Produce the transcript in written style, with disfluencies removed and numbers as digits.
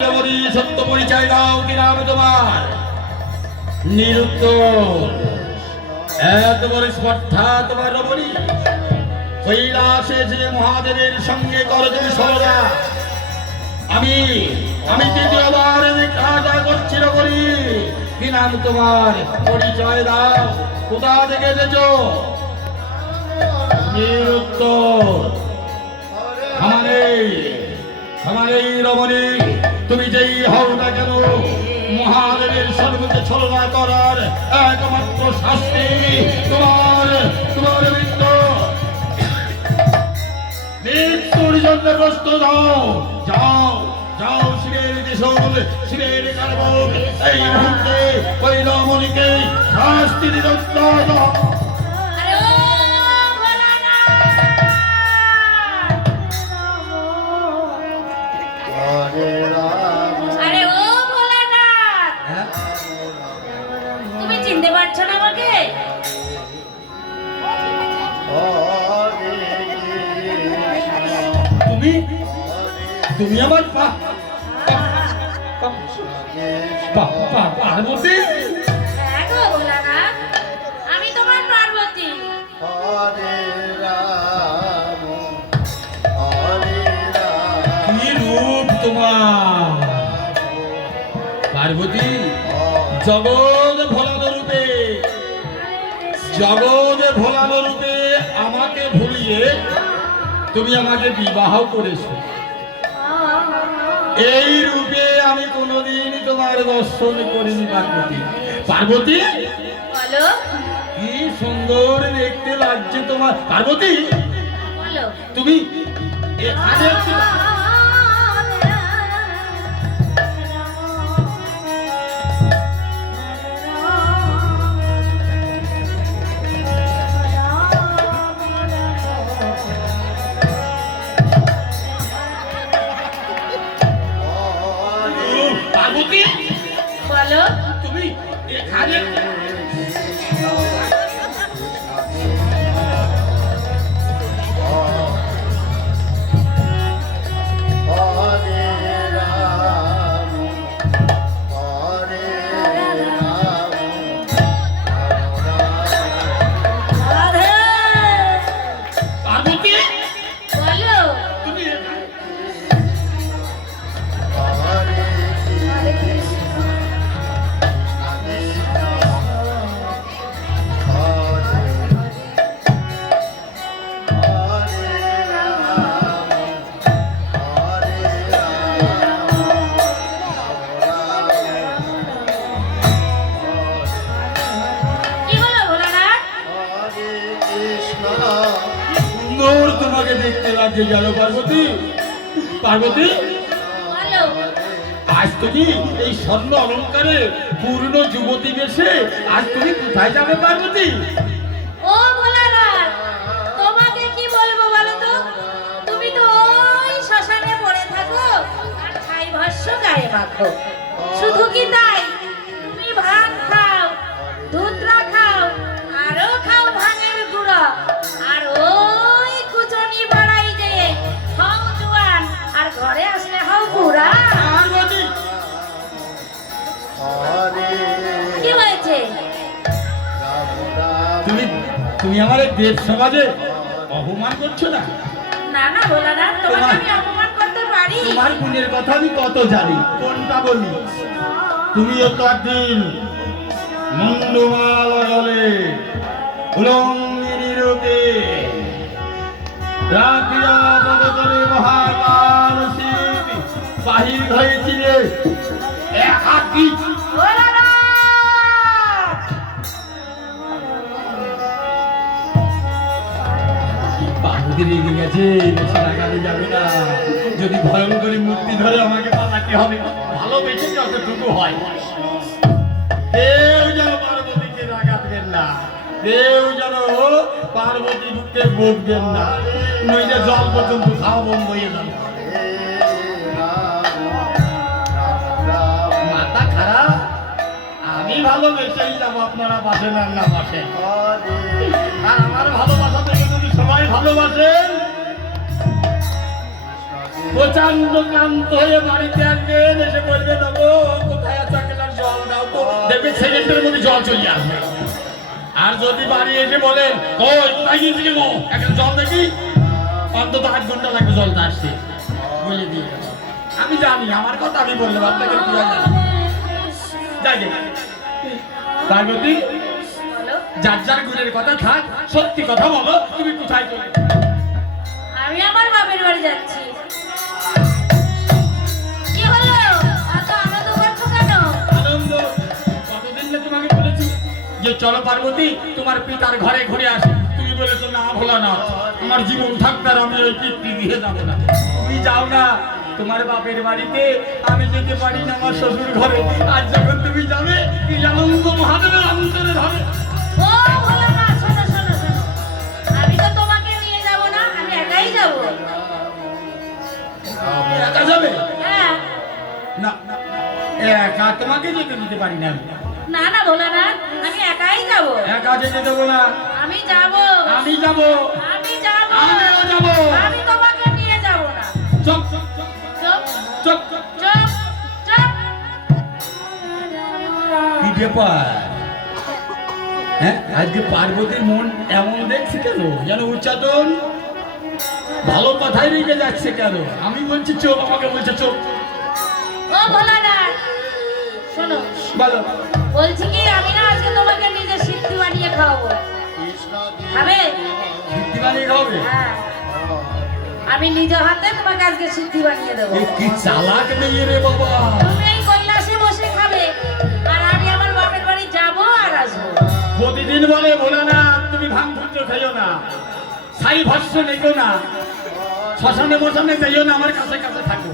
সত্য পরিচয় দাও, কি নাম তোমার? নিরুত্তর। এত বড় স্পর্ধা তোমার রমণী? কৈলাসে যে মহাদেবের সঙ্গে করো তুমি সরলা। আমি তৃতীয়বার দেখা করছি রমণী। কি নাম তোমার? পরিচয় দাও, কোথা থেকে এসেছো? নিরুত্তর। আমারে রমণী, তুমি যেই হও না কেন, মহাদেবের সর্বকে ছলনা করার একমাত্র শাস্তি তোমার মৃত্যুর জন্য প্রস্তুত হও। যাও শিবের দেশল, শিবের কারবক এই মুহূর্তে ওই রমণীকে শাস্তি দিতে চিনতে পারছো না আমাকে? তুমি আমার পার্বতী? হ্যাঁ গো ভোলানাথ, আমি তোমার পার্বতী। কি রূপ তোমার পার্বতী! জগৎ ভোলানো রূপে আমাকে ভুলিয়ে তুমি আমাকে বিবাহ করেছো। এই রূপে আমি কোনোদিন তোমার দর্শন করিনি পার্বতী। বলো, কি সুন্দর দেখতে লাগছে তোমার পার্বতী। বলো, তুমি এখানে বলো, তুমি এখানে তোমাকে দেখতে লাগছে জানো পার্বতী। আজ তুমি এই স্বর্ণ অলঙ্কারে পূর্ণ যুবতী বেশে আজ তুমি কোথায় যাবে পার্বতী? ও ভোলানাথ, তোমাকে কি বলবো বলো তো? তুমি তো ওই শ্মশানে পড়ে থাকো আর ছাই ভস্য গায়ে মাখো। শুধু কি তাই, তুমি ভাত খাও, দুধরা খাও, আরো খাও ভাঙের গুঁড়ো, আর ওই কুচনি বাড়াই যে হও জোয়ান, আর ঘরে আসলে হও বুড়া। কি হয়েছে? তুমি আমার এই দেব সমাজে অপমান করছো না? না ভোলানাথ, তোমাকে আমি অপমান করতে পারি? তোমার গুণের কথা আমি কত জানি, কোনটা বলি? তুমিও তো একদিন মুন্ডমালয়ে উলঙ্গিনী রূপে রাখিয়া জগতরে মহাকাল শিব বাহির হয়েছিলে একাকী। রেগে গেছে, বেশি রাগাতে যাবে না। যদি ভয়ঙ্করী মূর্তি ধরে আমাকে পালাতে হবে, ভালোবেসে যতটুকু হয়। কেউ যেন পার্বতীকে রাগাতেন না, কেউ যেন পার্বতীকে বকবেন না, নইলে জল পর্যন্ত খাওয়া বন্ধ হয়ে যাবে। মাথা খারাপ? আমি ভালোবেসেই যাবো, আপনারা বাসেন আর না বাসেন। আর আমার ভালোবাসা থেকে যদি সবাই ভালোবাসেন প্রচন্ড ক্লান্ত হয়ে বাড়িতে আসবেন, এসে বলবে দেবো কোথায় আছে একলার জল দাও তো, দেখবে সেকেন্ডের মধ্যে জল চলে আসবে। আর যদি বাড়ি এসে বলেন কই তাই গিয়েছি কেন একটা জল দেখি, অন্তত 8 ঘন্টা লাগবে জলটা আসছে, বলে দিয়ে গেল। আমি জানি আমার কথা আমি বললাম, আপনাকে কি হয় জানি। যাই গে পার্বতী, বলো। যার যার গুণের কথা থাক, সত্যি কথা বলো, তুমি কোথায় চলে? আমি আমার বাপের বাড়ি যাচ্ছি। কি হলো, এত আনন্দ করছো কেন? আনন্দ কতদিন না তোমাকে বলেছি যে চলো পার্বতী তোমার পিতার ঘরে ঘুরে আসি, তুমি বলেছো না ভোলানাথ, আমার জীবন থাকতে আর আমি ওই পিতৃ গৃহে যাবো না। তুমি যাও না তোমার বাপের বাড়িতে, আমি যেতে পারি না আমার শ্বশুর ঘরে। আর যখন তুমি যাবে কি আনন্দ মহাদেবের অন্তরে ধরে। ও বলো না, শোনো শোনো শোনো, আমি তো তোমাকে নিয়ে যাব না, আমি একাই যাব। তুমি একা যাবে? হ্যাঁ। না না, একা তোমাকে যেতে দিতে পারি না আমি। না না ভোলা না, আমি একাই যাব। একা যেতে দেবো না। আমি যাব। আমি যাবো। আমি যাব। আমিও যাবো। আমি তোমাকে নিয়ে যাব না। চুপ চুপ চুপ চুপ চুপ। চুপ চুপ। কি ব্যাপার? হ্যাঁ, আজকে পার্বতীর মন এমন দেখছি কেন, যেন উচ্চাটন ভালো কথাই রেখে যাচ্ছে কেন? আমি বলছি চোখ, আমাকে বলছে চোখ। ও ভোলা না, শোনো, বলো। বলছি কি আমি না আজকে তোমাকে নিজে সিদ্ধি বানিয়ে খাওয়াবো, খাবে? সিদ্ধি বানিয়ে খাওয়াবে? হ্যাঁ, আমি নিজ হাতে তোমাকে আজকে সিদ্ধি বানিয়ে দেবো। এ কি চালাক মেয়ে রে বাবা। তুমি এই কৈলাসে বসে খাবে, আর আমি আমার বাপের বাড়ি যাবো আর আসবো। প্রতিদিন বলে বলে না তুমি ভাঙপুত্র খাইও না, ছাই ভস্য নেকো না, শ্মশানে মশানে যাইও না, আমার কাছে কাছে থাকো।